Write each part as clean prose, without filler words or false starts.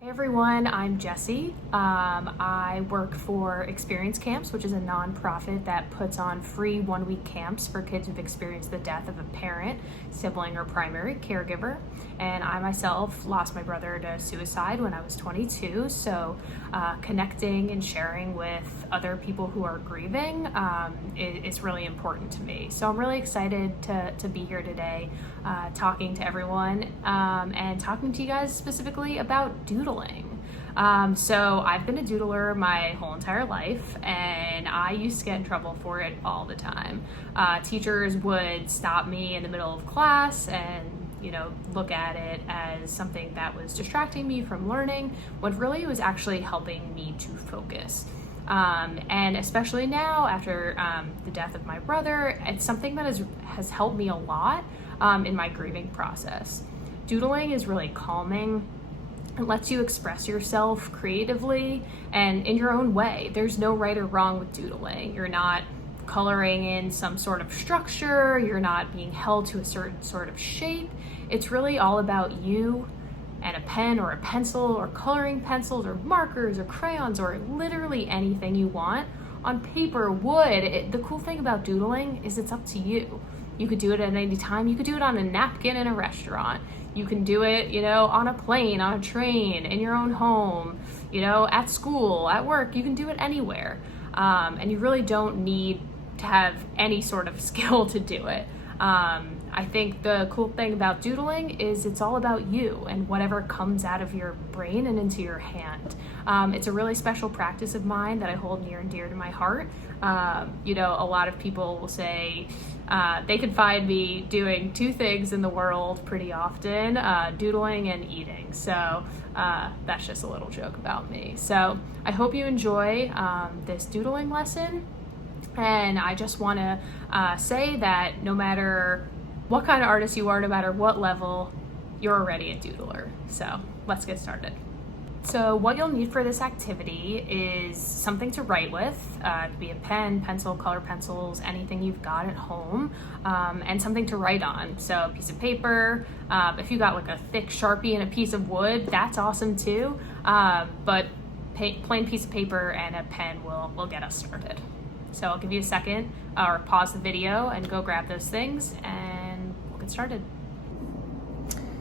Hey everyone, I'm Jessie. I work for Experience Camps, which is a nonprofit that puts on free one-week camps for kids who've experienced the death of a parent, sibling, or primary caregiver. And I myself lost my brother to suicide when I was 22, so connecting and sharing with other people who are grieving is really important to me. So I'm really excited to be here today talking to everyone and talking to you guys specifically about doodling. So I've been a doodler my whole entire life, and I used to get in trouble for it all the time. Teachers would stop me in the middle of class and look at it as something that was distracting me from learning, when really it was actually helping me to focus. And especially now, after the death of my brother, it's something that has helped me a lot in my grieving process. Doodling is really calming. It lets you express yourself creatively and in your own way. There's no right or wrong with doodling. You're not coloring in some sort of structure. You're not being held to a certain sort of shape. It's really all about you and a pen or a pencil or coloring pencils or markers or crayons or literally anything you want on paper, wood. The cool thing about doodling is it's up to you. You could do it at any time. You could do it on a napkin in a restaurant. You can do it, on a plane, on a train, in your own home, at school, at work. You can do it anywhere. And you really don't need to have any sort of skill to do it. I think the cool thing about doodling is it's all about you and whatever comes out of your brain and into your hand. It's a really special practice of mine that I hold near and dear to my heart. A lot of people will say they can find me doing two things in the world pretty often, doodling and eating. So that's just a little joke about me. So I hope you enjoy this doodling lesson. And I just want to say that no matter what kind of artist you are, no matter what level, you're already a doodler. So let's get started. So what you'll need for this activity is something to write with. It could be a pen, pencil, color pencils, anything you've got at home, and something to write on. So a piece of paper, if you got like a thick Sharpie and a piece of wood, that's awesome too. But plain piece of paper and a pen will get us started. So I'll give you a second, or pause the video and go grab those things and we'll get started.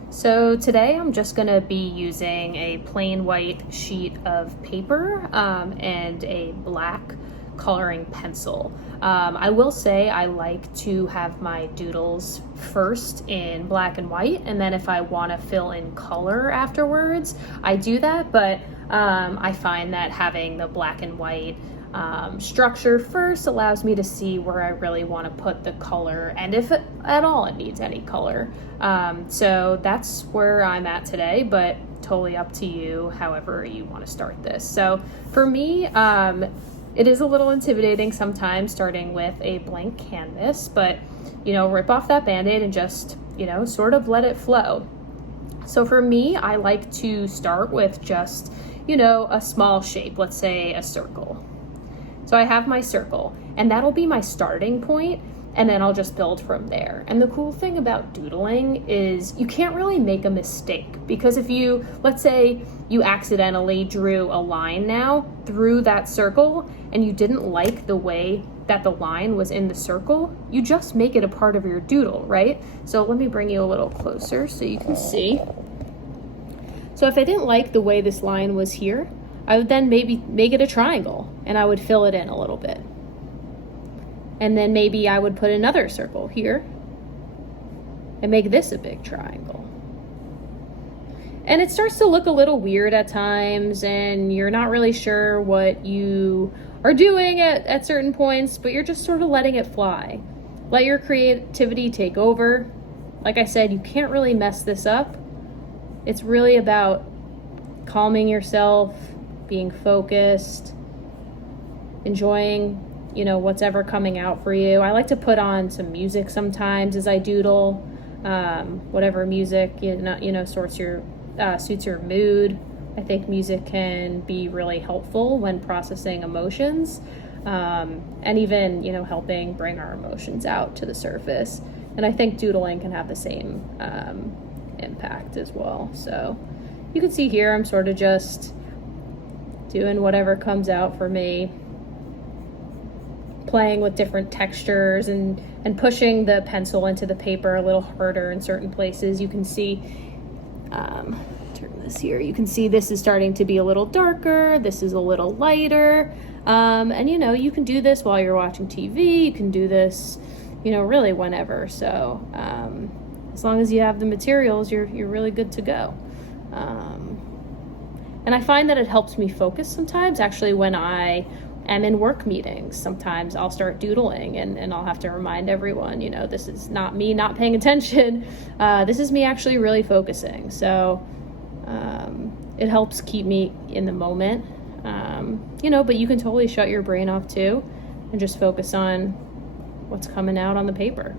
So today I'm just gonna be using a plain white sheet of paper and a black coloring pencil. I will say I like to have my doodles first in black and white, and then if I wanna fill in color afterwards, I do that, but I find that having the black and white structure first allows me to see where I really want to put the color and if at all it needs any color. So that's where I'm at today, but totally up to you however you want to start this. So for me, it is a little intimidating sometimes starting with a blank canvas, but rip off that band-aid and just sort of let it flow. So for me, I like to start with just a small shape, let's say a circle. So I have my circle, and that'll be my starting point, and then I'll just build from there. And the cool thing about doodling is you can't really make a mistake, because if let's say you accidentally drew a line now through that circle, and you didn't like the way that the line was in the circle, you just make it a part of your doodle, right? So let me bring you a little closer so you can see. So if I didn't like the way this line was here, I would then maybe make it a triangle and I would fill it in a little bit. And then maybe I would put another circle here and make this a big triangle. And it starts to look a little weird at times and you're not really sure what you are doing at certain points, but you're just sort of letting it fly. Let your creativity take over. Like I said, you can't really mess this up. It's really about calming yourself, being focused, enjoying, what's ever coming out for you. I like to put on some music sometimes as I doodle, whatever music, suits your mood. I think music can be really helpful when processing emotions, and even, helping bring our emotions out to the surface. And I think doodling can have the same impact as well. So you can see here I'm sort of just doing whatever comes out for me, playing with different textures and pushing the pencil into the paper a little harder in certain places. You can see, turn this here, you can see this is starting to be a little darker, this is a little lighter, and you know, you can do this while you're watching TV, you can do this, you know, really whenever. So as long as you have the materials, you're really good to go. And I find that it helps me focus sometimes. Actually, when I am in work meetings, sometimes I'll start doodling and I'll have to remind everyone, you know, this is not me not paying attention. This is me actually really focusing. So it helps keep me in the moment, you know, but you can totally shut your brain off too and just focus on what's coming out on the paper.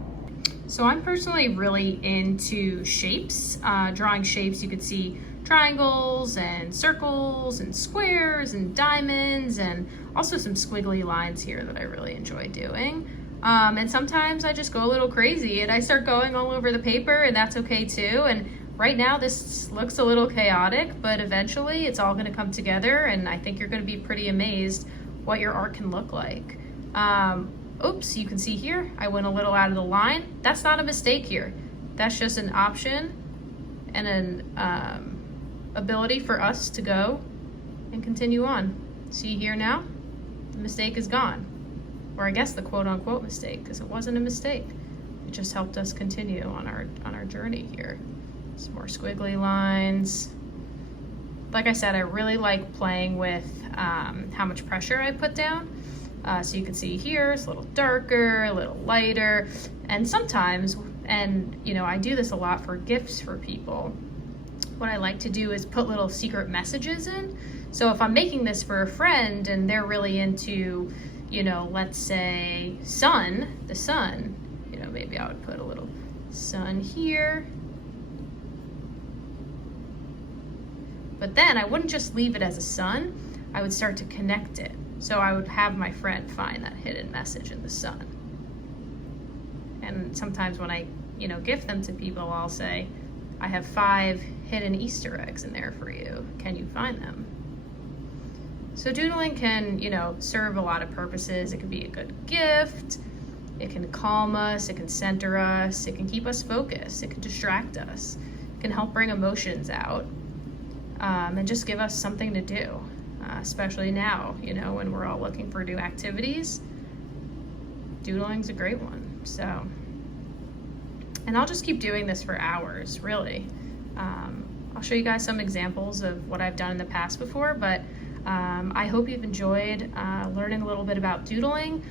So I'm personally really into shapes, drawing shapes. You could see triangles and circles and squares and diamonds and also some squiggly lines here that I really enjoy doing. And sometimes I just go a little crazy and I start going all over the paper, and that's okay too. And right now this looks a little chaotic, but eventually it's all gonna come together, and I think you're gonna be pretty amazed what your art can look like. Oops, you can see here, I went a little out of the line. That's not a mistake here. That's just an option and an ability for us to go and continue on. See here now, the mistake is gone. Or I guess the quote unquote mistake, because it wasn't a mistake. It just helped us continue on our journey here. Some more squiggly lines. Like I said, I really like playing with how much pressure I put down. So you can see here, it's a little darker, a little lighter, and sometimes, and you know, I do this a lot for gifts for people, what I like to do is put little secret messages in. So if I'm making this for a friend and they're really into, you know, let's say sun, the sun, you know, maybe I would put a little sun here. But then I wouldn't just leave it as a sun, I would start to connect it. So I would have my friend find that hidden message in the sun. And sometimes when I, you know, gift them to people, I'll say, I have 5 hidden Easter eggs in there for you. Can you find them? So doodling can, you know, serve a lot of purposes. It can be a good gift. It can calm us. It can center us. It can keep us focused. It can distract us. It can help bring emotions out, and just give us something to do. Especially now, you know, when we're all looking for new activities, doodling's a great one. So, and I'll just keep doing this for hours, really. I'll show you guys some examples of what I've done in the past before, but I hope you've enjoyed learning a little bit about doodling.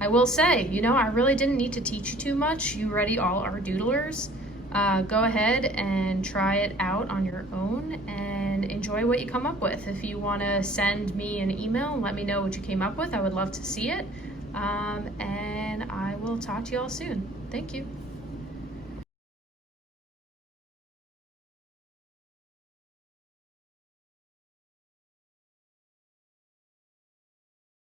I will say, you know, I really didn't need to teach you too much. You already all are doodlers. Go ahead and try it out on your own and enjoy what you come up with. If you want to send me an email and let me know what you came up with, I would love to see it. And I will talk to you all soon. Thank you.